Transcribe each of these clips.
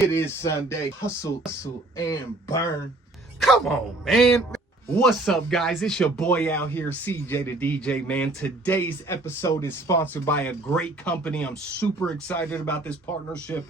It is Sunday. Hustle, and burn. Come on, man. What's up, guys? It's your boy out here, CJ the DJ, man. Today's episode is sponsored by a great company. I'm super excited about this partnership,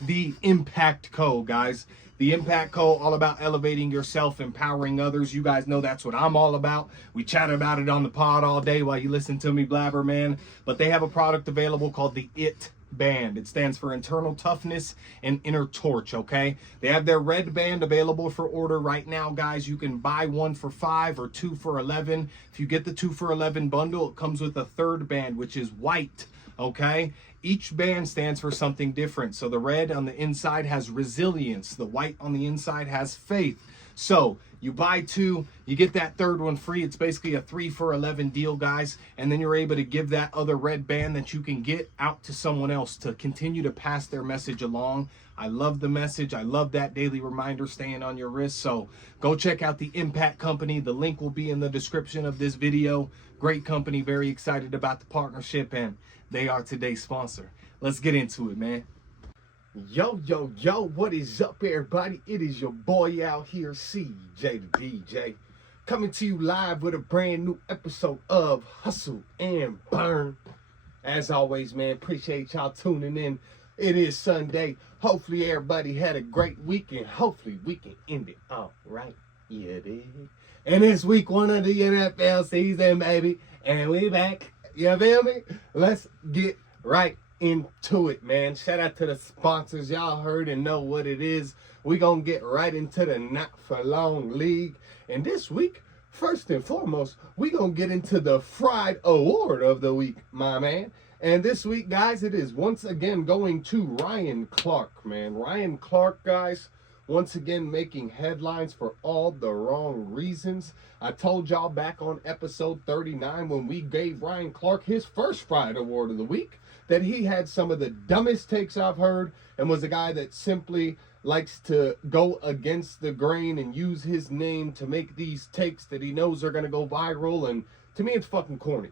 the Impact Co, guys. The Impact Co, all about elevating yourself, empowering others. You guys know that's what I'm all about. We chat about it on the pod all day while you listen to me blabber, man. But they have a product available called the IT Band. It stands for Internal Toughness and Inner Torch, okay? They have their red band available for order right now, guys. You can buy one for $5 or 2 for $11. If you get the 2 for $11 bundle, it comes with a third band, which is white, okay? Each band stands for something different. So the red on the inside has resilience. The white on the inside has faith. So you buy 2, you get that third one free. It's basically a 3 for $11 deal, guys. And then you're able to give that other red band that you can get out to someone else to continue to pass their message along. I love the message. I love that daily reminder staying on your wrist. So go check out the Impact Company. The link will be in the description of this video. Great company. Very excited about the partnership, and they are today's sponsor. Let's get into it, man. Yo, what is up, everybody? It is your boy out here, CJ the DJ, coming to you live with a brand new episode of Hustle and Burn. As always, man, appreciate y'all tuning in. It is Sunday. Hopefully everybody had a great weekend. Hopefully we can end it all right. Yeah, dig. And it's week 1 of the NFL season, baby. And we back. You feel me? Let's get right into it, man. Shout out to the sponsors. Y'all heard and know what it is. We gonna get right into the Not For Long League. And this week, first and foremost, we gonna get into the Fried Award of the week, my man. And this week, guys, it is once again going to Ryan Clark, man. Ryan Clark, guys, once again making headlines for all the wrong reasons. I told y'all back on episode 39 when we gave Ryan Clark his first Fried Award of the week that he had some of the dumbest takes I've heard and was a guy that simply likes to go against the grain and use his name to make these takes that he knows are going to go viral. And to me, it's fucking corny.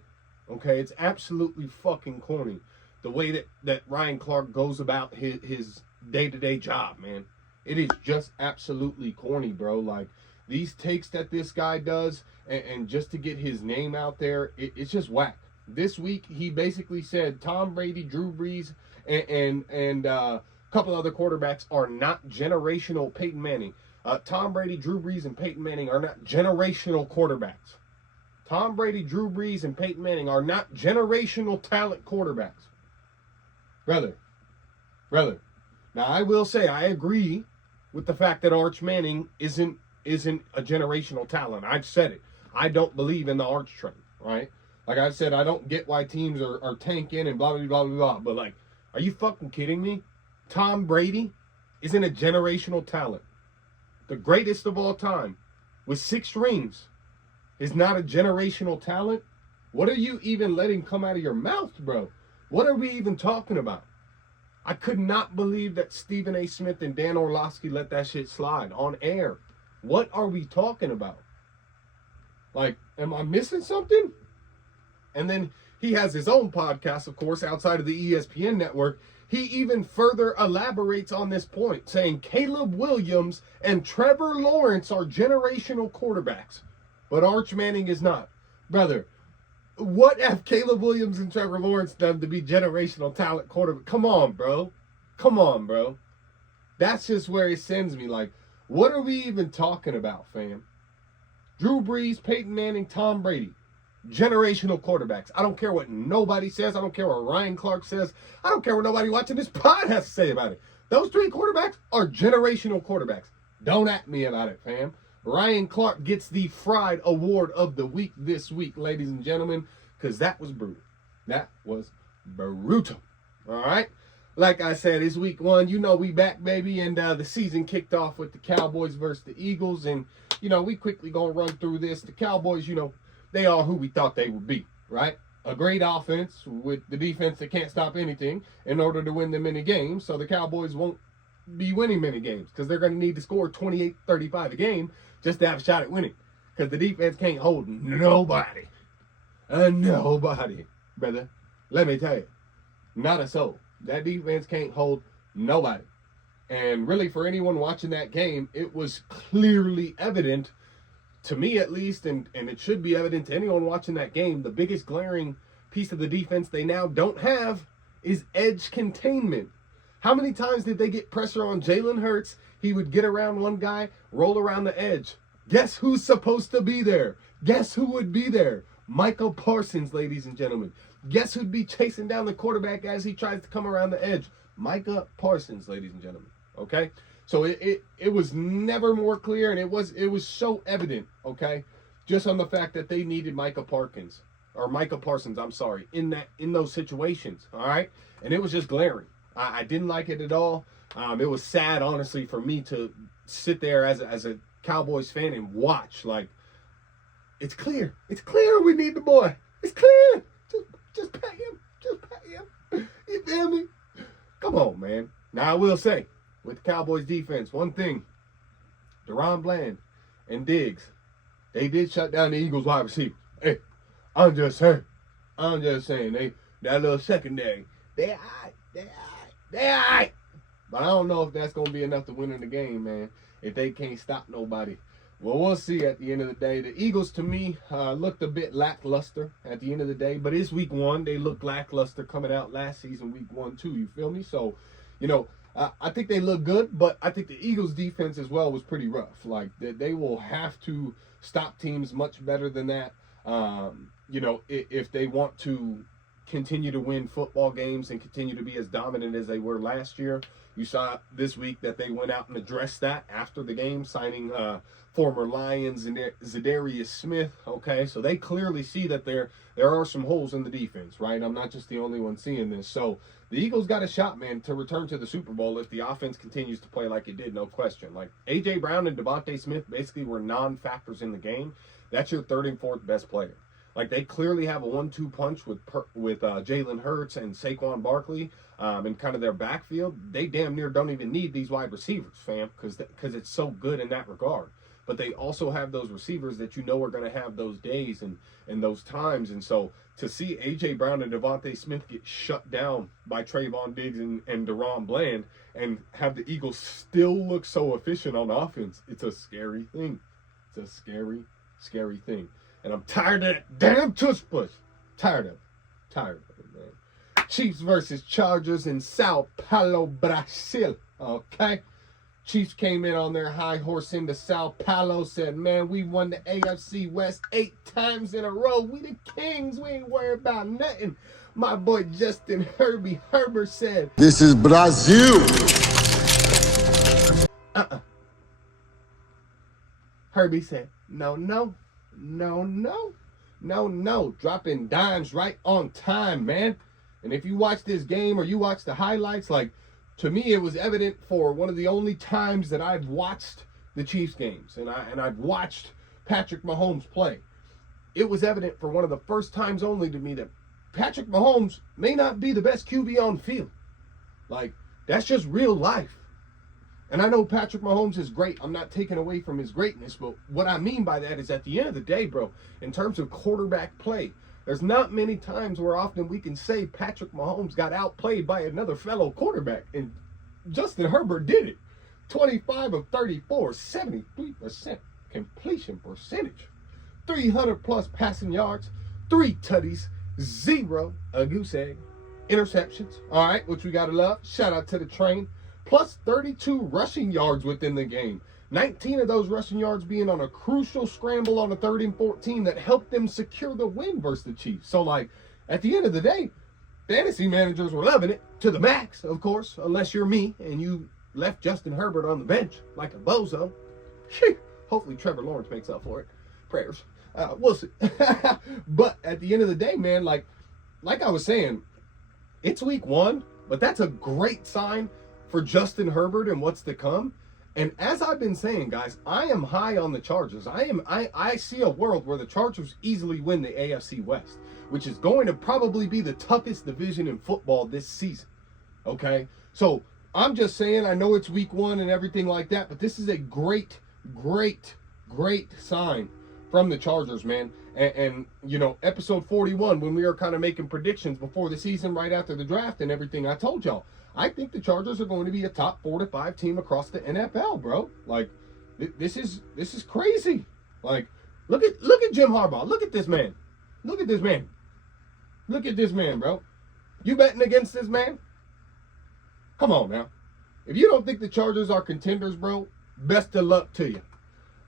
Okay, it's absolutely fucking corny the way that Ryan Clark goes about his day-to-day job, man. It is just absolutely corny, bro. Like, these takes that this guy does, and just to get his name out there, it's just whack. This week, he basically said Tom Brady, Drew Brees, and a couple other quarterbacks are not generational Peyton Manning. Tom Brady, Drew Brees, and Peyton Manning are not generational quarterbacks. Tom Brady, Drew Brees, and Peyton Manning are not generational talent quarterbacks. Brother. Now, I will say I agree with the fact that Arch Manning isn't a generational talent. I've said it. I don't believe in the Arch train, right? Like I said, I don't get why teams are tanking and blah, blah, blah, blah, blah. But, like, are you fucking kidding me? Tom Brady isn't a generational talent. The greatest of all time with 6 rings is not a generational talent. What are you even letting come out of your mouth, bro? What are we even talking about? I could not believe that Stephen A. Smith and Dan Orlovsky let that shit slide on air. What are we talking about? Like, am I missing something? And then he has his own podcast, of course, outside of the ESPN network. He even further elaborates on this point, saying Caleb Williams and Trevor Lawrence are generational quarterbacks, but Arch Manning is not. Brother, what have Caleb Williams and Trevor Lawrence done to be generational talent quarterback? Come on, bro. That's just where it sends me. Like, what are we even talking about, fam? Drew Brees, Peyton Manning, Tom Brady. Generational quarterbacks. I don't care what nobody says. I don't care what Ryan Clark says. I don't care what nobody watching this pod has to say about it. Those 3 quarterbacks are generational quarterbacks. Don't at me about it, fam. Ryan Clark gets the Fried Award of the week this week, ladies and gentlemen, because that was brutal. That was brutal. All right? Like I said, it's week 1. You know we back, baby, and the season kicked off with the Cowboys versus the Eagles, and, you know, we quickly going to run through this. The Cowboys, you know, they are who we thought they would be, right? A great offense with the defense that can't stop anything in order to win them many games. So the Cowboys won't be winning many games because they're going to need to score 28, 35 a game just to have a shot at winning. Because the defense can't hold nobody. Nobody, brother. Let me tell you, not a soul. That defense can't hold nobody. And really, for anyone watching that game, it was clearly evident, to me at least, and it should be evident to anyone watching that game, the biggest glaring piece of the defense they now don't have is edge containment. How many times did they get pressure on Jalen Hurts? He would get around one guy, roll around the edge. Guess who's supposed to be there? Guess who would be there? Michael Parsons, ladies and gentlemen. Guess who'd be chasing down the quarterback as he tries to come around the edge? Micah Parsons, ladies and gentlemen. Okay? So it was never more clear, and it was so evident, okay? Just on the fact that they needed Micah Parsons, in those situations, all right? And it was just glaring. I didn't like it at all. It was sad, honestly, for me to sit there as a Cowboys fan and watch. Like, it's clear. It's clear we need the boy. It's clear. Just pay him. Just pay him. You feel me? Come on, man. Now, I will say, with the Cowboys defense, one thing, DaRon Bland and Diggs, they did shut down the Eagles wide receivers. Hey, I'm just saying, that little secondary, they all right. But I don't know if that's going to be enough to win in the game, man, if they can't stop nobody. Well, we'll see at the end of the day. The Eagles, to me, looked a bit lackluster at the end of the day. But it's week one. They looked lackluster coming out last season, week 1, too. You feel me? So, you know, I think they look good. But I think the Eagles' defense as well was pretty rough. Like, they will have to stop teams much better than that, you know, if they want to continue to win football games and continue to be as dominant as they were last year. You saw this week that they went out and addressed that after the game, signing former Lions and Zadarius Smith. Okay, so they clearly see that there are some holes in the defense, right? I'm not just the only one seeing this. So the Eagles got a shot, man, to return to the Super Bowl if the offense continues to play like it did, no question. Like, A.J. Brown and Devontae Smith basically were non-factors in the game. That's your third and fourth best player. Like, they clearly have a 1-2 punch with Jalen Hurts and Saquon Barkley in kind of their backfield. They damn near don't even need these wide receivers, fam, because it's so good in that regard. But they also have those receivers that you know are going to have those days and those times. And so to see A.J. Brown and Devontae Smith get shut down by Trayvon Diggs and DaRon Bland and have the Eagles still look so efficient on offense, it's a scary thing. It's a scary, scary thing. And I'm tired of that damn tush push. Tired of it, man. Chiefs versus Chargers in Sao Paulo, Brazil. Okay? Chiefs came in on their high horse into Sao Paulo, said, man, we won the AFC West 8 times in a row. We the kings. We ain't worried about nothing. My boy Justin Herbert said, this is Brazil. Herbie said, no. Dropping dimes right on time, man. And if you watch this game or you watch the highlights, like, to me, it was evident for one of the only times that I've watched the Chiefs games and I've watched Patrick Mahomes play. It was evident for one of the first times only to me that Patrick Mahomes may not be the best QB on the field. Like, that's just real life. And I know Patrick Mahomes is great. I'm not taking away from his greatness, but what I mean by that is at the end of the day, bro, in terms of quarterback play, there's not many times where often we can say Patrick Mahomes got outplayed by another fellow quarterback. And Justin Herbert did it. 25 of 34, 73% completion percentage. 300-plus passing yards, 3 tutties, 0 a goose egg. Interceptions, all right, which we got to love. Shout out to the train. Plus 32 rushing yards within the game. 19 of those rushing yards being on a crucial scramble on a 3rd and 14 that helped them secure the win versus the Chiefs. So, like, at the end of the day, fantasy managers were loving it to the max, of course, unless you're me and you left Justin Herbert on the bench like a bozo. Hopefully Trevor Lawrence makes up for it. Prayers. We'll see. But at the end of the day, man, like I was saying, it's week 1, but that's a great sign for Justin Herbert and what's to come. And as I've been saying, guys, I am high on the Chargers. I see a world where the Chargers easily win the AFC West, which is going to probably be the toughest division in football this season. Okay? So I'm just saying, I know it's week 1 and everything like that, but this is a great sign from the Chargers, man. And you know, episode 41, when we were kind of making predictions before the season, right after the draft and everything, I told y'all, I think the Chargers are going to be a top 4 to 5 team across the NFL, bro. Like, this is crazy. Like, look at Jim Harbaugh. Look at this man. Look at this man. Look at this man, bro. You betting against this man? Come on now. If you don't think the Chargers are contenders, bro, best of luck to you.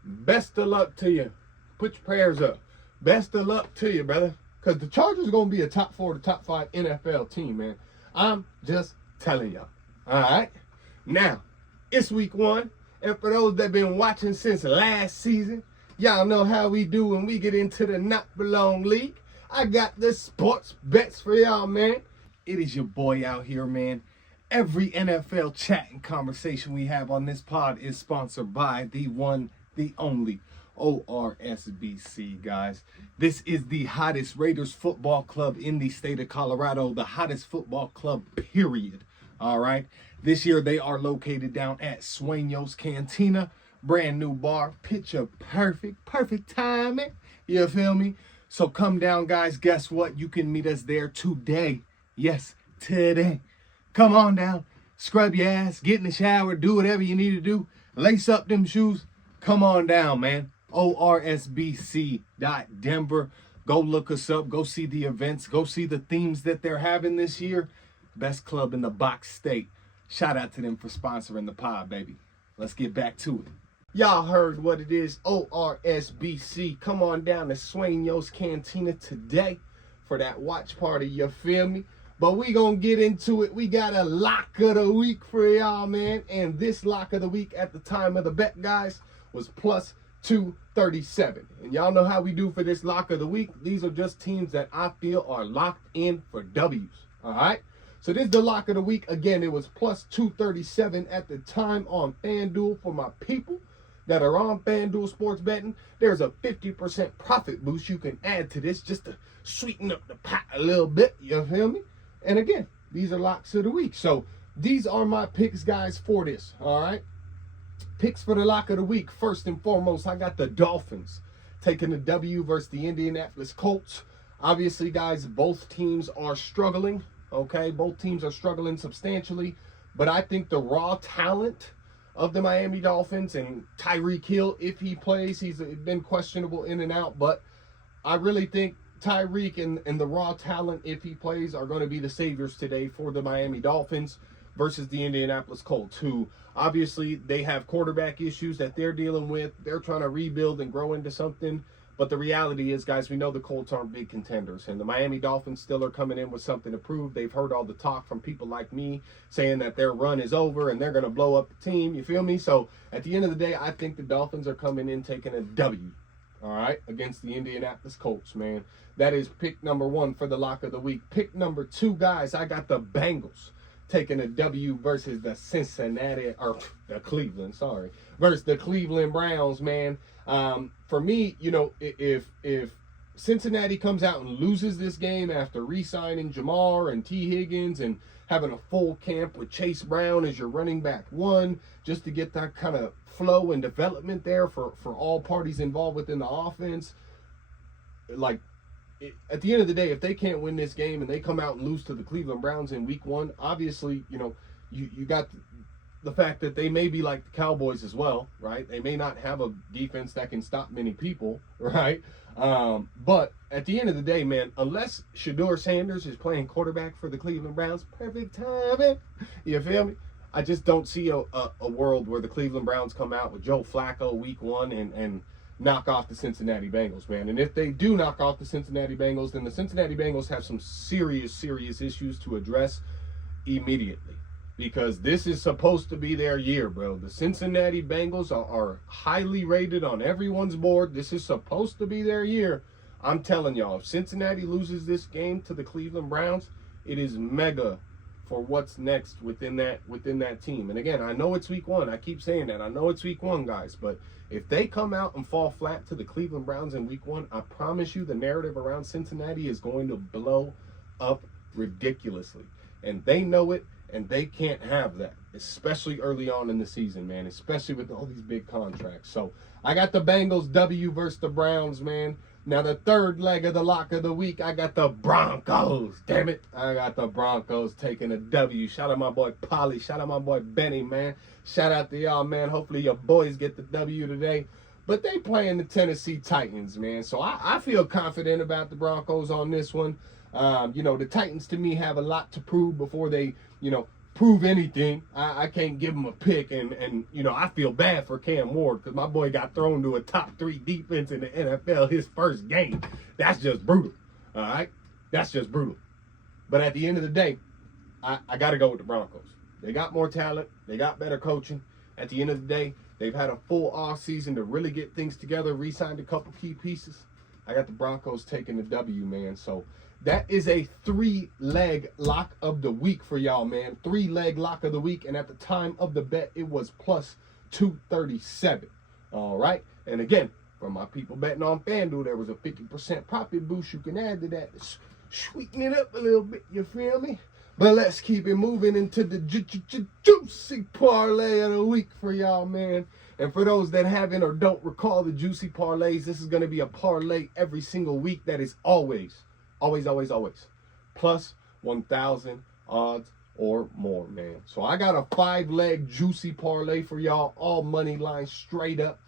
Best of luck to you. Put your prayers up. Best of luck to you, brother. Because the Chargers are going to be a top 4 to top 5 NFL team, man. I'm just telling y'all. All right? Now, it's week 1. And for those that been watching since last season, y'all know how we do when we get into the Not Belong League. I got the sports bets for y'all, man. It is your boy out here, man. Every NFL chat and conversation we have on this pod is sponsored by the one, the only ORSBC, guys. This is the hottest Raiders football club in the state of Colorado, the hottest football club, period. All right. This year they are located down at Sueños Cantina, brand new bar, picture perfect timing. You feel me? So come down, guys. Guess what? You can meet us there today. Yes, today. Come on down, scrub your ass, get in the shower, do whatever you need to do. Lace up them shoes. Come on down, man. ORSBC.Denver. Go look us up. Go see the events. Go see the themes that they're having this year. Best club in the box state. Shout out to them for sponsoring the pod, baby. Let's get back to it. Y'all heard what it is. ORSBC. Come on down to Sueños Cantina today for that watch party. You feel me? But we gonna get into it. We got a lock of the week for y'all, man. And this lock of the week at the time of the bet, guys, was plus 237. And y'all know how we do for this lock of the week. These are just teams that I feel are locked in for W's. All right? So this is the lock of the week. Again, it was plus 237 at the time on FanDuel. For my people that are on FanDuel sports betting, there's a 50% profit boost you can add to this just to sweeten up the pot a little bit. You feel me? And again, these are locks of the week. So these are my picks, guys, for this. All right? Picks for the lock of the week. First and foremost, I got the Dolphins taking the W versus the Indianapolis Colts. Obviously, guys, both teams are struggling. Okay? Both teams are struggling substantially. But I think the raw talent of the Miami Dolphins and Tyreek Hill, if he plays, he's been questionable in and out. But I really think Tyreek and the raw talent, if he plays, are going to be the saviors today for the Miami Dolphins versus the Indianapolis Colts, who obviously they have quarterback issues that they're dealing with. They're trying to rebuild and grow into something. But the reality is, guys, we know the Colts aren't big contenders. And the Miami Dolphins still are coming in with something to prove. They've heard all the talk from people like me saying that their run is over and they're going to blow up the team. You feel me? So at the end of the day, I think the Dolphins are coming in taking a W. All right, against the Indianapolis Colts, man. That is pick number 1 for the lock of the week. Pick number 2, guys, I got the Bengals taking a W versus the versus the Cleveland Browns, man. For me, you know, if Cincinnati comes out and loses this game after re-signing Jamar and T. Higgins and having a full camp with Chase Brown as your running back 1, just to get that kind of flow and development there for all parties involved within the offense. Like, at the end of the day, if they can't win this game and they come out and lose to the Cleveland Browns in week 1, obviously, you know, you got the fact that they may be like the Cowboys as well, right? They may not have a defense that can stop many people, right? But at the end of the day, man, unless Shedeur Sanders is playing quarterback for the Cleveland Browns, perfect timing, you feel me? I just don't see a world where the Cleveland Browns come out with Joe Flacco week 1 and knock off the Cincinnati Bengals, man. And if they do knock off the Cincinnati Bengals, then the Cincinnati Bengals have some serious issues to address immediately. Because this is supposed to be their year, bro. The Cincinnati Bengals are highly rated on everyone's board. This is supposed to be their year. I'm telling y'all, if Cincinnati loses this game to the Cleveland Browns, it is mega for what's next within that team. And again, I know it's week 1. I keep saying that. I know it's week 1, guys. But if they come out and fall flat to the Cleveland Browns in week 1, I promise you the narrative around Cincinnati is going to blow up ridiculously. And they know it, and they can't have that, especially early on in the season, man, especially with all these big contracts. So I got the Bengals W versus the Browns, man. Now, the third leg of the lock of the week, I got the Broncos. Damn it. I got the Broncos taking a W. Shout out my boy Polly. Shout out my boy Benny, man. Shout out to y'all, man. Hopefully your boys get the W today. But they playing the Tennessee Titans, man. So I feel confident about the Broncos on this one. You know, the Titans, to me, have a lot to prove before they, you know, prove anything. I can't give them a pick, and you know, I feel bad for Cam Ward because my boy got thrown to a top 3 defense in the NFL his first game. That's just brutal. All right, that's just brutal. But at the end of the day, I got to go with the Broncos. They got more talent. They got better coaching. At the end of the day, they've had a full off season to really get things together. Re-signed a couple key pieces. I got the Broncos taking the W, man. So that is a 3-leg lock of the week for y'all, man. 3-leg lock of the week. And at the time of the bet, it was plus 237. All right. And again, for my people betting on FanDuel, there was a 50% profit boost you can add to that. Sweeten it up a little bit. You feel me? But let's keep it moving into the juicy parlay of the week for y'all, man. And for those that haven't or don't recall the juicy parlays, this is going to be a parlay every single week that is always plus 1,000 odds or more, man. So I got a 5-leg juicy parlay for y'all, all money line straight up.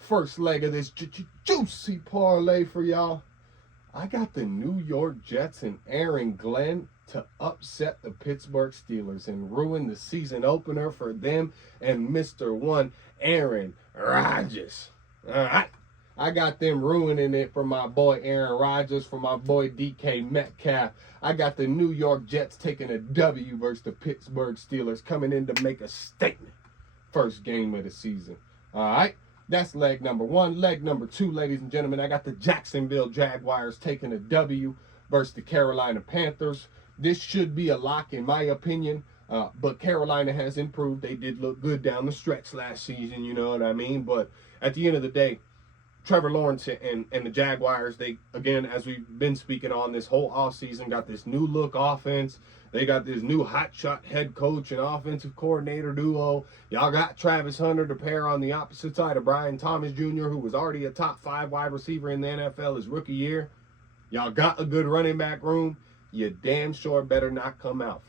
First leg of this juicy parlay for y'all, I got the New York Jets and Aaron Glenn to upset the Pittsburgh Steelers and ruin the season opener for them and Mr. One, Aaron Rodgers. All right. I got them ruining it for my boy Aaron Rodgers, for my boy DK Metcalf. I got the New York Jets taking a W versus the Pittsburgh Steelers, coming in to make a statement. First game of the season. All right. That's leg number 1. Leg number 2, ladies and gentlemen, I got the Jacksonville Jaguars taking a W versus the Carolina Panthers. This should be a lock in my opinion, but Carolina has improved. They did look good down the stretch last season, you know what I mean? But at the end of the day, Trevor Lawrence and the Jaguars, they, again, as we've been speaking on this whole offseason, got this new look offense. They got this new hotshot head coach and offensive coordinator duo. Y'all got Travis Hunter to pair on the opposite side of Brian Thomas Jr., who was already a top 5 wide receiver in the NFL his rookie year. Y'all got a good running back room. You damn sure better not come out,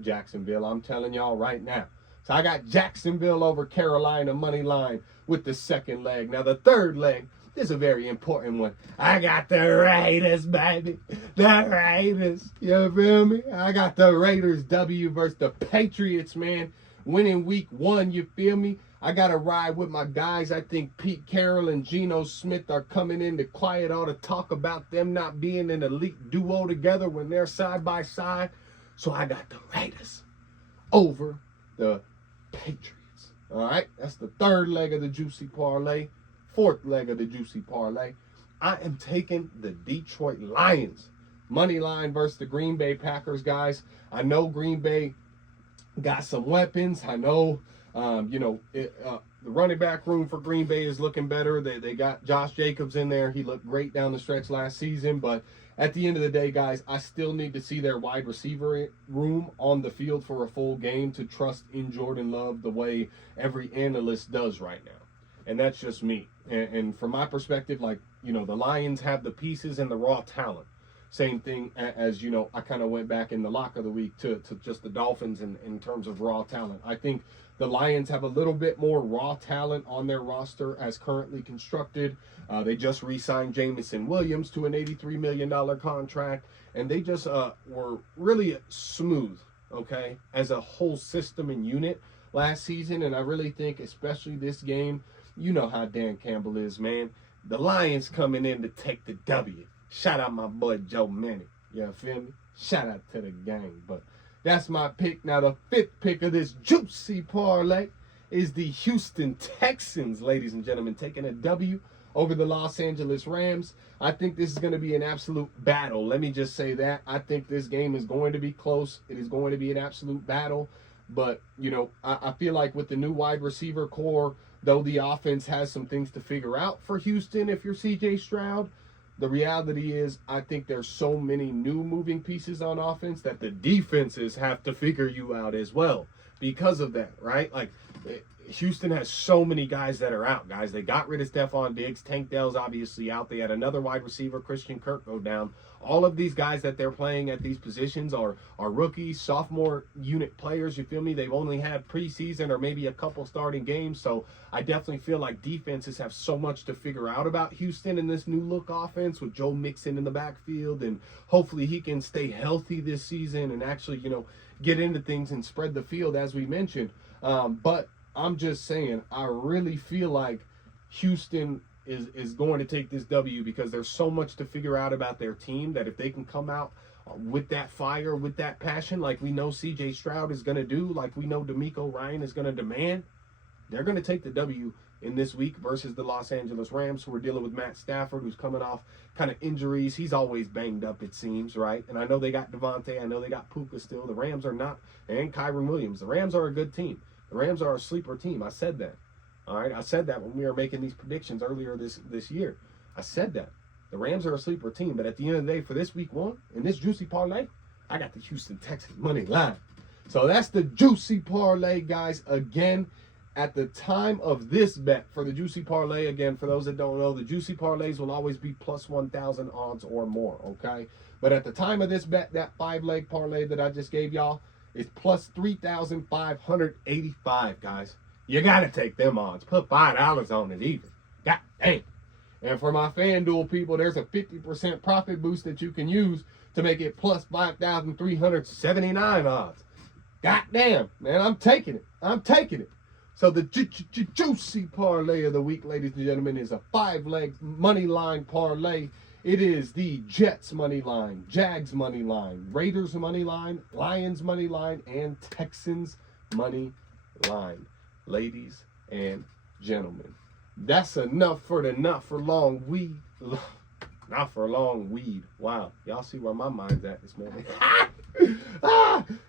Jacksonville. I'm telling y'all right now. So I got Jacksonville over Carolina money line with the second leg. Now the third leg, this is a very important one. I got the Raiders, baby. The Raiders. You feel me? I got the Raiders W versus the Patriots, man. Winning week 1, you feel me? I got to ride with my guys. I think Pete Carroll and Geno Smith are coming in to quiet all the talk about them not being an elite duo together when they're side by side. So I got the Raiders over the Patriots. All right, that's the third leg of the juicy parlay. Fourth leg of the juicy parlay, I am taking the Detroit Lions money line versus the Green Bay Packers, guys. I know Green Bay got some weapons. I know, the running back room for Green Bay is looking better. They got Josh Jacobs in there. He looked great down the stretch last season, but at the end of the day, guys, I still need to see their wide receiver room on the field for a full game to trust in Jordan Love the way every analyst does right now. And that's just me. And from my perspective, the Lions have the pieces and the raw talent. Same thing as, I kind of went back in the lock of the week to just the Dolphins in terms of raw talent. I think the Lions have a little bit more raw talent on their roster as currently constructed. They just re-signed Jamison Williams to an $83 million contract. And they just were really smooth, okay, as a whole system and unit last season. And I really think, especially this game, you know how Dan Campbell is, man. The Lions coming in to take the W. Shout out my boy Joe Manning. You feel me? Shout out to the gang. But that's my pick. Now, the fifth pick of this juicy parlay is the Houston Texans, ladies and gentlemen, taking a W over the Los Angeles Rams. I think this is going to be an absolute battle. Let me just say that. I think this game is going to be close. It is going to be an absolute battle. But, I feel like with the new wide receiver core, though the offense has some things to figure out for Houston if you're C.J. Stroud, the reality is I think there's so many new moving pieces on offense that the defenses have to figure you out as well because of that, right? Like, Houston has so many guys that are out, guys. They got rid of Stephon Diggs. Tank Dell's obviously out. They had another wide receiver, Christian Kirk, go down. All of these guys that they're playing at these positions are rookies, sophomore unit players, you feel me? They've only had preseason or maybe a couple starting games. So I definitely feel like defenses have so much to figure out about Houston in this new look offense with Joe Mixon in the backfield. And hopefully he can stay healthy this season and actually, you know, get into things and spread the field as we mentioned. But I'm just saying, I really feel like Houston is going to take this W because there's so much to figure out about their team that if they can come out with that fire, with that passion, like we know CJ Stroud is going to do, like we know DeMeco Ryan is going to demand, they're going to take the W in this week versus the Los Angeles Rams, who are dealing with Matt Stafford, who's coming off kind of injuries. He's always banged up, it seems, right? And I know they got Devontae. I know they got Puka still. The Rams are not, and Kyron Williams. The Rams are a good team. The Rams are a sleeper team. I said that. All right, I said that when we were making these predictions earlier this year. I said that. The Rams are a sleeper team, but at the end of the day, for this week one, in this juicy parlay, I got the Houston Texans money line. So that's the juicy parlay, guys. Again, at the time of this bet for the juicy parlay, again, for those that don't know, the juicy parlays will always be plus 1,000 odds or more, okay? But at the time of this bet, that 5-leg parlay that I just gave y'all is plus 3,585, guys. You got to take them odds. Put $5 on it even. God dang. And for my FanDuel people, there's a 50% profit boost that you can use to make it plus 5,379 odds. God damn, man, I'm taking it. I'm taking it. So the juicy parlay of the week, ladies and gentlemen, is a 5-leg money line parlay. It is the Jets money line, Jags money line, Raiders money line, Lions money line, and Texans money line. Ladies and gentlemen, that's enough for the not for long weed. Not for long weed. Wow, y'all see where my mind's at this morning.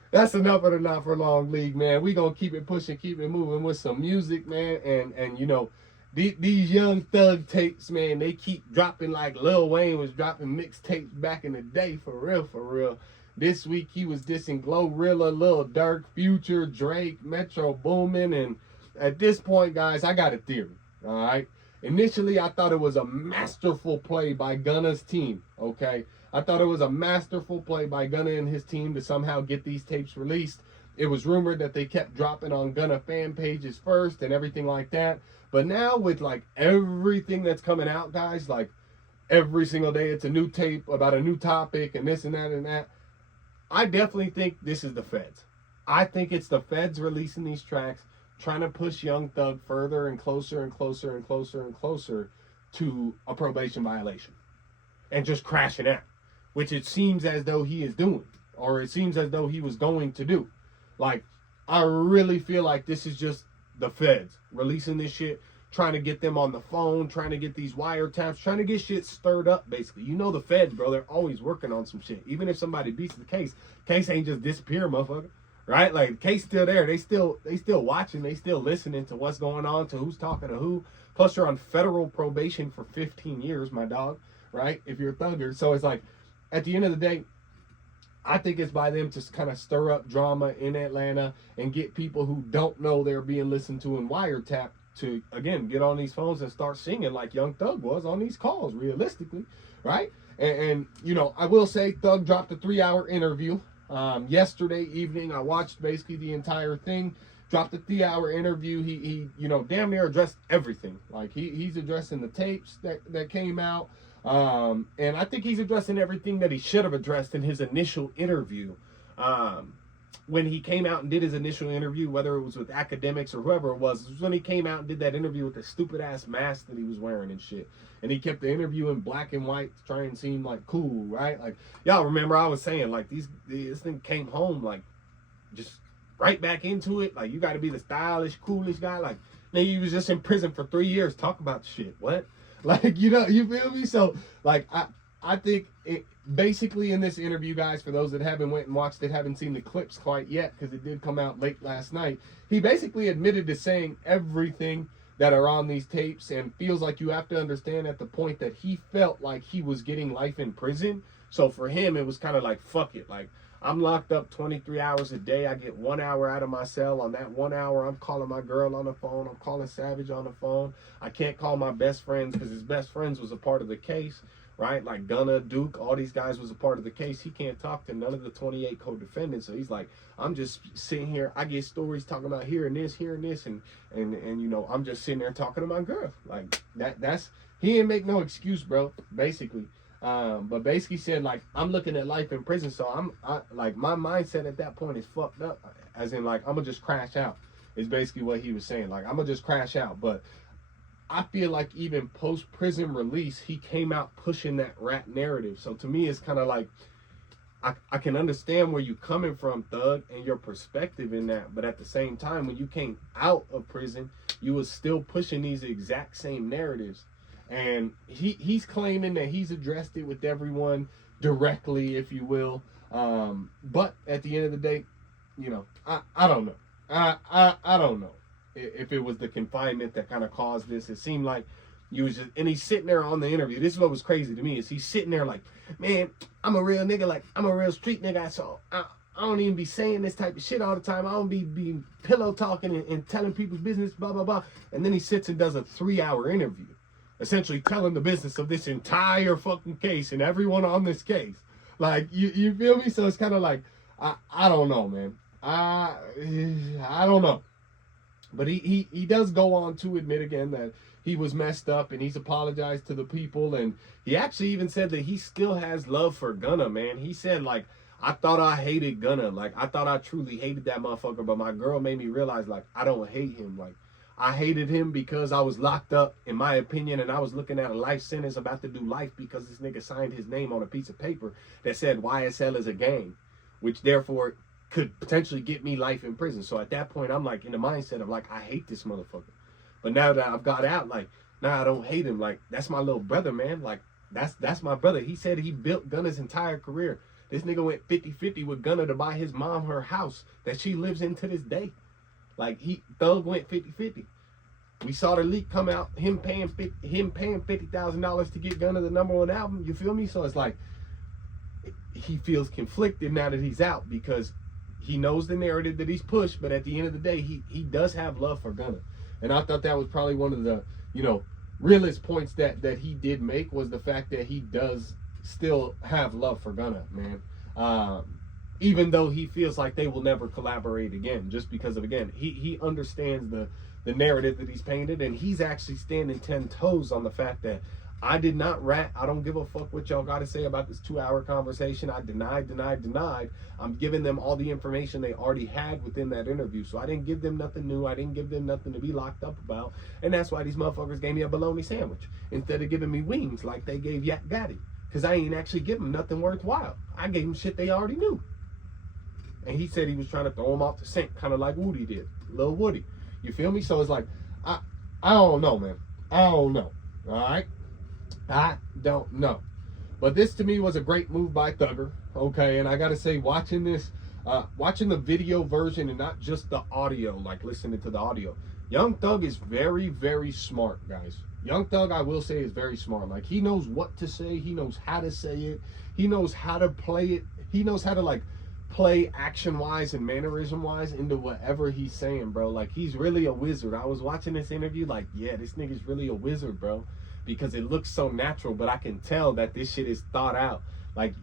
That's enough for the not for long league, man. We gonna keep it pushing, keep it moving with some music, man. And you know, these young thug tapes, man, they keep dropping like Lil Wayne was dropping mixtapes back in the day, for real, for real. This week he was dissing Glorilla, Lil Durk, Future, Drake, Metro Boomin, and at this point, guys, I got a theory, all right? Initially, I thought it was a masterful play by Gunna's team, okay? I thought it was a masterful play by Gunna and his team to somehow get these tapes released. It was rumored that they kept dropping on Gunna fan pages first and everything like that. But now with, like, everything that's coming out, guys, like, every single day it's a new tape about a new topic and this and that and that. I definitely think this is the feds. I think it's the feds releasing these tracks, trying to push Young Thug further and closer and closer and closer and closer to a probation violation and just crashing out, which it seems as though he is doing, or it seems as though he was going to do. Like, I really feel like this is just the feds releasing this shit, trying to get them on the phone, trying to get these wiretaps, trying to get shit stirred up, basically. You know the feds, bro, they're always working on some shit. Even if somebody beats the case ain't just disappear, motherfucker. Right? Like, the case still there. They still watching, they still listening to what's going on, to who's talking to who. Plus, you're on federal probation for 15 years, my dog, right? If you're a thugger. So it's like, at the end of the day, I think it's by them to kind of stir up drama in Atlanta and get people who don't know they're being listened to in wiretap to, again, get on these phones and start singing like Young Thug was on these calls, realistically, right? And you know, I will say Thug dropped a 3-hour interview yesterday evening. I watched basically the entire thing. Dropped a 3-hour interview. He you know, damn near addressed everything. Like, he's addressing the tapes that came out. And I think he's addressing everything that he should have addressed in his initial interview. When he came out and did his initial interview, whether it was with academics or whoever it was when he came out and did that interview with the stupid ass mask that he was wearing and shit. And he kept the interview in black and white to try and seem like cool, right? Like, y'all remember I was saying, like, this thing came home, like, just right back into it. Like, you got to be the stylish, coolish guy. Like, nigga, you was just in prison for 3 years. Talk about the shit. What? Like, you know, you feel me? So, like, I think it basically in this interview, guys, for those that haven't went and watched it, haven't seen the clips quite yet, because it did come out late last night, he basically admitted to saying everything that are on these tapes, and feels like you have to understand at the point that he felt like he was getting life in prison. So for him, it was kind of like, fuck it. Like, I'm locked up 23 hours a day. I get 1 hour out of my cell. On that 1 hour, I'm calling my girl on the phone. I'm calling Savage on the phone. I can't call my best friends because his best friends was a part of the case, right? Like Gunna, Duke, all these guys was a part of the case. He can't talk to none of the 28 co-defendants. So he's like, I'm just sitting here. I get stories talking about hearing this, and you know, I'm just sitting there talking to my girl. Like that's he didn't make no excuse, bro, basically. But basically said, like, I'm looking at life in prison, so like, my mindset at that point is fucked up, as in, like, I'm gonna just crash out, is basically what he was saying. Like, I'm gonna just crash out. But I feel like even post-prison release, he came out pushing that rat narrative. So to me, it's kind of like, I can understand where you're coming from, Thug, and your perspective in that. But at the same time, when you came out of prison, you was still pushing these exact same narratives. And he's claiming that he's addressed it with everyone directly, if you will. But at the end of the day, you know, I don't know. I don't know if it was the confinement that kind of caused this. It seemed like you was just, and he's sitting there on the interview. This is what was crazy to me, is he's sitting there like, man, I'm a real nigga. Like, I'm a real street nigga. So I don't even be saying this type of shit all the time. I don't be pillow talking and telling people's business, blah, blah, blah. And then he sits and does a 3-hour interview, essentially telling the business of this entire fucking case and everyone on this case. Like, you feel me? So it's kind of like, I don't know, man. I don't know. But he does go on to admit again that he was messed up, and he's apologized to the people. And he actually even said that he still has love for Gunna, man. He said, like, I thought I hated Gunna. Like, I thought I truly hated that motherfucker, but my girl made me realize, like, I don't hate him. Like, I hated him because I was locked up, in my opinion, and I was looking at a life sentence, about to do life, because this nigga signed his name on a piece of paper that said YSL is a gang, which therefore could potentially get me life in prison. So at that point, I'm like in the mindset of like, I hate this motherfucker. But now that I've got out, like, now I don't hate him. Like, that's my little brother, man. Like, that's my brother. He said he built Gunna's entire career. This nigga went 50-50 with Gunna to buy his mom her house that she lives in to this day. Like, Thug went 50-50. We saw the leak come out, him paying $50,000 to get Gunna the #1 album. You feel me? So it's like, he feels conflicted now that he's out, because he knows the narrative that he's pushed, but at the end of the day, he does have love for Gunna. And I thought that was probably one of the, you know, realest points that he did make, was the fact that he does still have love for Gunna, man. Even though he feels like they will never collaborate again, just because of, again, he understands the narrative that he's painted, and he's actually standing 10 toes on the fact that I did not rat. I don't give a fuck what y'all got to say about this 2-hour conversation. I denied. I'm giving them all the information they already had within that interview. So I didn't give them nothing new. I didn't give them nothing to be locked up about. And that's why these motherfuckers gave me a bologna sandwich instead of giving me wings like they gave Yak Gaddy. Because I ain't actually give them nothing worthwhile. I gave them shit they already knew. And he said he was trying to throw them off the scent, kind of like Woody did. Lil Woody. You feel me? So it's like, I don't know, man. I don't know. All right? I don't know. But this to me was a great move by Thugger. Okay, and I gotta say, watching this, watching the video version and not just the audio, like listening to the audio, Young Thug is very, very smart, guys. Young Thug, I will say, is very smart. Like, he knows what to say. He knows how to say it. He knows how to play it. He knows how to, like, play action-wise and mannerism-wise into whatever he's saying, bro. Like, he's really a wizard. I was watching this interview like, yeah, this nigga's really a wizard, bro. Because it looks so natural, but I can tell that this shit is thought out. Like,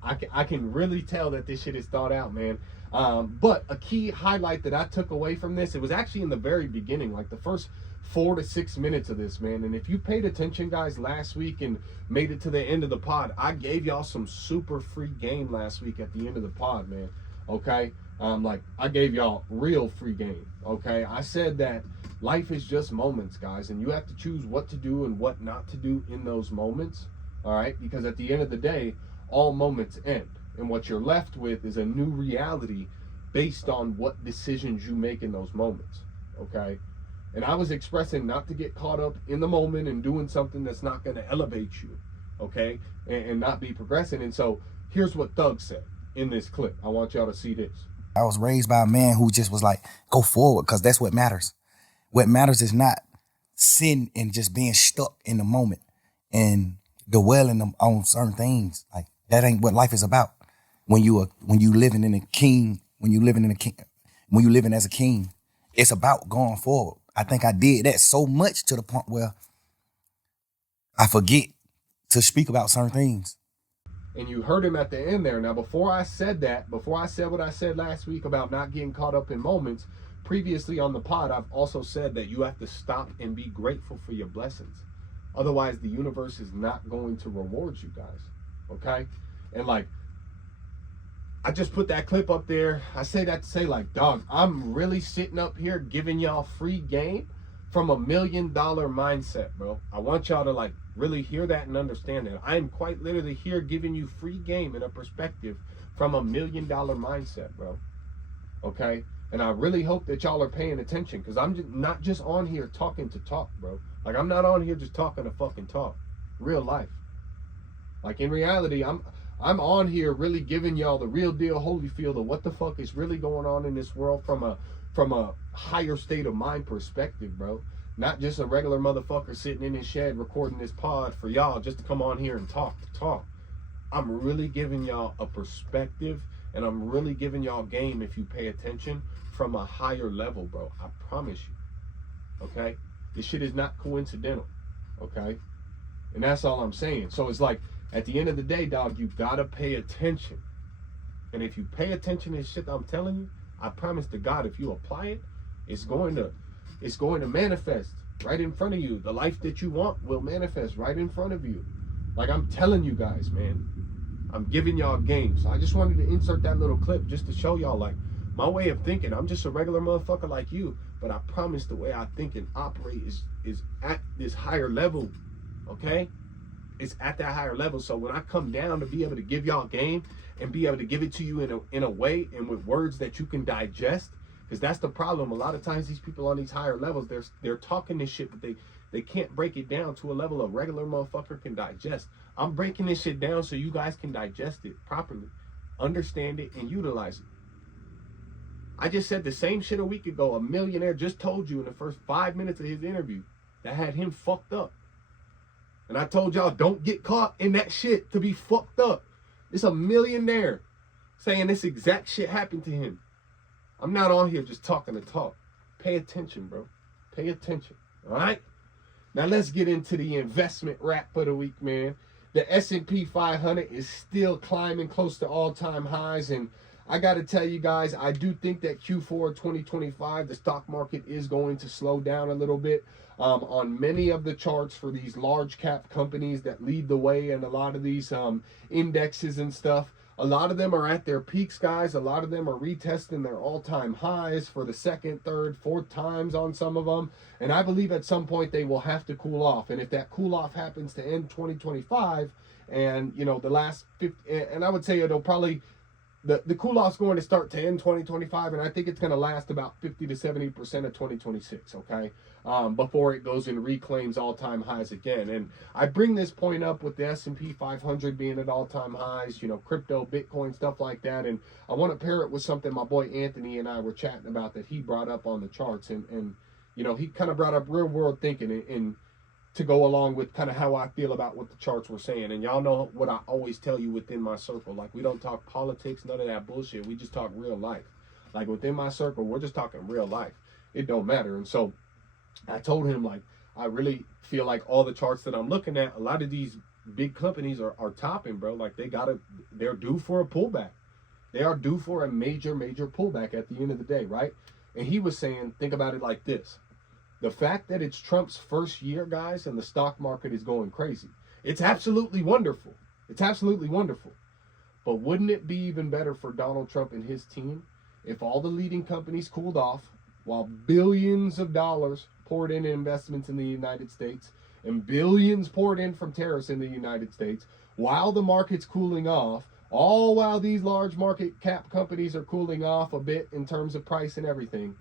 I can really tell that this shit is thought out, man. But a key highlight that I took away from this, it was actually in the very beginning, like the first 4 to 6 minutes of this, man. And if you paid attention, guys, last week and made it to the end of the pod, I gave y'all some super free game last week at the end of the pod, man. Okay? Like, I gave y'all real free game. Okay? I said that life is just moments, guys, and you have to choose what to do and what not to do in those moments. All right? Because at the end of the day, all moments end. And what you're left with is a new reality based on what decisions you make in those moments. Okay? And I was expressing not to get caught up in the moment and doing something that's not going to elevate you. Okay? And not be progressing. And so here's what Thug said in this clip. I want y'all to see this. I was raised by a man who just was like, go forward, because that's what matters. What matters is not sin and just being stuck in the moment and dwelling on certain things. Like, that ain't what life is about. when you living in a king, when you living as a king, it's about going forward. I think I did that so much to the point where I forget to speak about certain things. And you heard him at the end there. Now, before I said what I said last week about not getting caught up in moments, previously on the pod, I've also said that you have to stop and be grateful for your blessings. Otherwise, the universe is not going to reward you guys. Okay? And like, I just put that clip up there. I say that to say, like, dog, I'm really sitting up here giving y'all free game from $1 million mindset, bro. I want y'all to like really hear that and understand that. I am quite literally here giving you free game and a perspective from $1 million mindset, bro. Okay? And I really hope that y'all are paying attention, because I'm just not just on here talking to talk, bro. Like, I'm not on here just talking to fucking talk. Real life. Like, in reality, I'm on here really giving y'all the real deal Holyfield of what the fuck is really going on in this world from a higher state of mind perspective, bro. Not just a regular motherfucker sitting in his shed recording this pod for y'all just to come on here and talk. I'm really giving y'all a perspective, and I'm really giving y'all game, if you pay attention, from a higher level, bro. I promise you. Okay? This shit is not coincidental. Okay? And that's all I'm saying. So it's like, at the end of the day, dog, you gotta pay attention. And if you pay attention to shit I'm telling you, I promise to God, if you apply it, it's going to manifest right in front of you. The life that you want will manifest right in front of you. Like, I'm telling you guys, man. I'm giving y'all game. So I just wanted to insert that little clip just to show y'all, like, my way of thinking. I'm just a regular motherfucker like you, but I promise the way I think and operate is at this higher level. Okay? It's at that higher level. So when I come down to be able to give y'all game and be able to give it to you in a way and with words that you can digest, because that's the problem. A lot of times these people on these higher levels, they're talking this shit, but they can't break it down to a level a regular motherfucker can digest. I'm breaking this shit down so you guys can digest it properly, understand it, and utilize it. I just said the same shit a week ago. A millionaire just told you in the first 5 minutes of his interview that had him fucked up. And I told y'all, don't get caught in that shit to be fucked up. It's a millionaire saying this exact shit happened to him. I'm not on here just talking to talk. Pay attention, bro. Pay attention. All right? Now let's get into the investment wrap of the week, man. The S&P 500 is still climbing close to all-time highs. And I got to tell you guys, I do think that Q4 2025, the stock market is going to slow down a little bit. On many of the charts for these large cap companies that lead the way and a lot of these indexes and stuff, a lot of them are at their peaks, guys. A lot of them are retesting their all-time highs for the second, third, fourth times on some of them. And I believe at some point they will have to cool off. And if that cool off happens to end 2025 and, you know, the last 50, and I would say it'll probably, the cool off's going to start to end 2025, and I think it's going to last about 50 to 70% of 2026, okay? Before it goes and reclaims all-time highs again. And I bring this point up with the S&P 500 being at all-time highs, you know, crypto, Bitcoin, stuff like that. And I want to pair it with something my boy Anthony and I were chatting about that he brought up on the charts. And you know, he kind of brought up real-world thinking and to go along with kind of how I feel about what the charts were saying. And y'all know what I always tell you within my circle. Like, we don't talk politics, none of that bullshit. We just talk real life. Like, within my circle, we're just talking real life. It don't matter. And so I told him, like, I really feel like all the charts that I'm looking at, a lot of these big companies are topping, bro. Like, they're due for a pullback. They are due for a major pullback at the end of the day, right? And he was saying, think about it like this. The fact that it's Trump's first year, guys, and the stock market is going crazy. It's absolutely wonderful. It's absolutely wonderful. But wouldn't it be even better for Donald Trump and his team if all the leading companies cooled off while billions of dollars poured in investments in the United States and billions poured in from tariffs in the United States while the market's cooling off, all while these large market cap companies are cooling off a bit in terms of price and everything?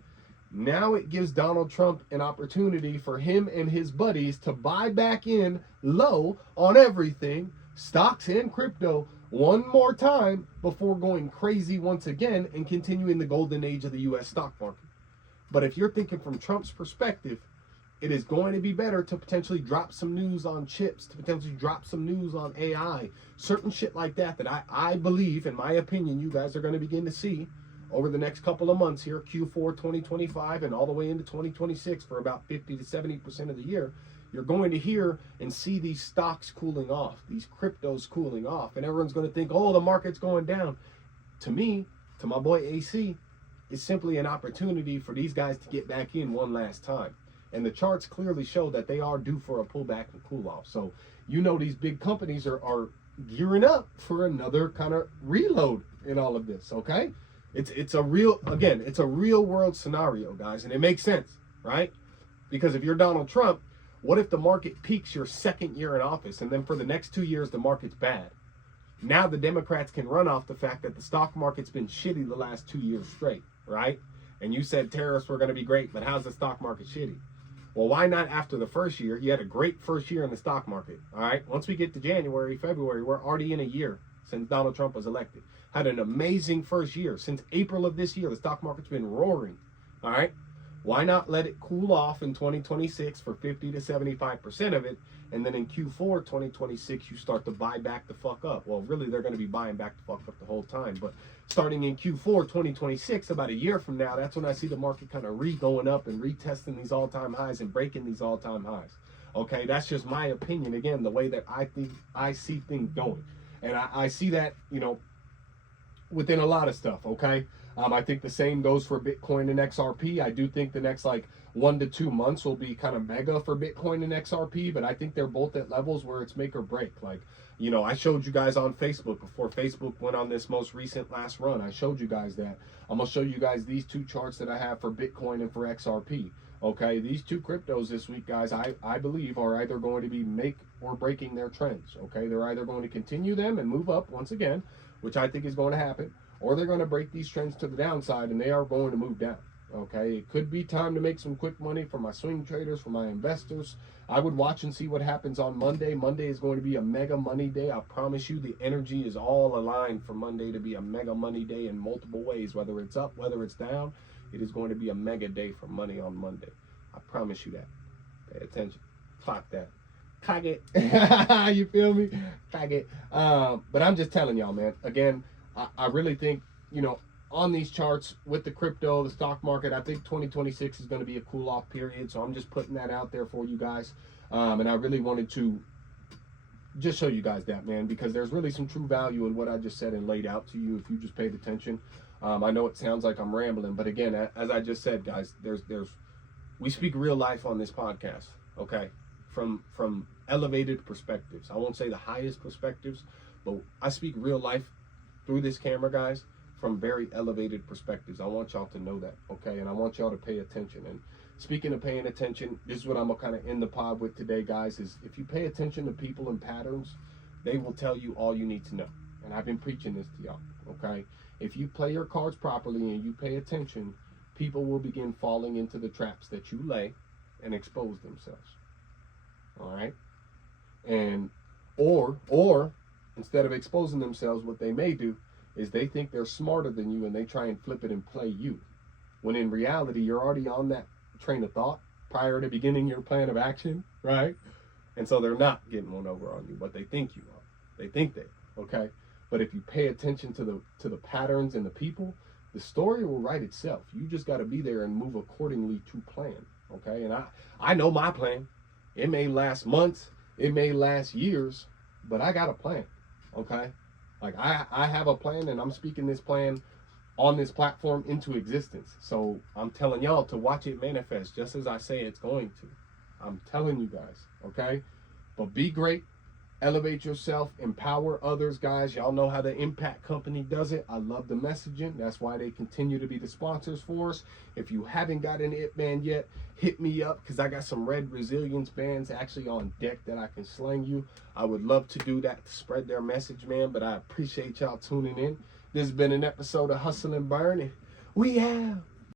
Now it gives Donald Trump an opportunity for him and his buddies to buy back in low on everything, stocks and crypto, one more time before going crazy once again and continuing the golden age of the U.S. stock market. But if you're thinking from Trump's perspective, it is going to be better to potentially drop some news on chips, to potentially drop some news on AI, certain shit like that, that I believe, in my opinion, you guys are going to begin to see over the next couple of months here, Q4 2025 and all the way into 2026 for about 50 to 70% of the year. You're going to hear and see these stocks cooling off, these cryptos cooling off, and everyone's going to think, oh, the market's going down. To me, to my boy AC, it's simply an opportunity for these guys to get back in one last time. And the charts clearly show that they are due for a pullback and cool off. So, you know, these big companies are gearing up for another kind of reload in all of this, okay? It's a real, again, it's a real world scenario, guys, and it makes sense, right? Because if you're Donald Trump, what if the market peaks your second year in office, and then for the next 2 years, the market's bad? Now the Democrats can run off the fact that the stock market's been shitty the last 2 years straight, right? And you said tariffs were going to be great, but how's the stock market shitty? Well, why not after the first year? You had a great first year in the stock market, all right? Once we get to January, February, we're already in a year since Donald Trump was elected. Had an amazing first year. Since April of this year, the stock market's been roaring, all right? Why not let it cool off in 2026 for 50 to 75% of it, and then in Q4 2026, you start to buy back the fuck up? Well, really, they're going to be buying back the fuck up the whole time, but starting in Q4 2026, about a year from now, that's when I see the market kind of going up and retesting these all-time highs and breaking these all-time highs. Okay, that's just my opinion. Again, the way that I see things going. And I see that, you know, within a lot of stuff, okay? I think the same goes for Bitcoin and XRP. I do think the next like 1 to 2 months will be kind of mega for Bitcoin and XRP, but I think they're both at levels where it's make or break. Like, you know, I showed you guys on Facebook before Facebook went on this most recent last run. I showed you guys that. I'm going to show you guys these two charts that I have for Bitcoin and for XRP. Okay, these two cryptos this week, guys, I believe are either going to be make or breaking their trends. Okay, they're either going to continue them and move up once again, which I think is going to happen, or they're going to break these trends to the downside and they are going to move down. Okay, it could be time to make some quick money for my swing traders, for my investors. I would watch and see what happens on Monday. Monday is going to be a mega money day. I promise you the energy is all aligned for Monday to be a mega money day in multiple ways, whether it's up, whether it's down. It is going to be a mega day for money on Monday. I promise you that. Pay attention. Clock that. Clock it. You feel me? Clock it. But I'm just telling y'all, man. Again, I really think, you know, on these charts with the crypto, the stock market, I think 2026 is going to be a cool off period. So I'm just putting that out there for you guys. And I really wanted to just show you guys that, man, because there's really some true value in what I just said and laid out to you if you just paid attention. I know it sounds like I'm rambling, but again, as I just said, guys, we speak real life on this podcast, okay? From elevated perspectives. I won't say the highest perspectives, but I speak real life through this camera, guys, from very elevated perspectives. I want y'all to know that, okay? And I want y'all to pay attention. And speaking of paying attention, this is what I'm gonna kind of end the pod with today, guys, is if you pay attention to people and patterns, they will tell you all you need to know. And I've been preaching this to y'all, okay? If you play your cards properly and you pay attention, people will begin falling into the traps that you lay and expose themselves. All right? And or instead of exposing themselves, what they may do is they think they're smarter than you and they try and flip it and play you. When in reality, you're already on that train of thought prior to beginning your plan of action, right? And so they're not getting one over on you, but they think you are. They think they are, okay? But if you pay attention to the patterns and the people, the story will write itself. You just got to be there and move accordingly to plan, okay? And I know my plan. It may last months, it may last years, but I got a plan, okay? Like I have a plan, and I'm speaking this plan on this platform into existence. So I'm telling y'all to watch it manifest just as I say it's going to. I'm telling you guys, okay? But be great. Elevate yourself, empower others, guys. Y'all know how the Impact Company does it. I love the messaging. That's why they continue to be the sponsors for us. If you haven't got an IT band yet, hit me up because I got some red resilience bands actually on deck that I can sling you. I would love to do that to spread their message, man, but I appreciate y'all tuning in. This has been an episode of Hustle and Burn, and we out.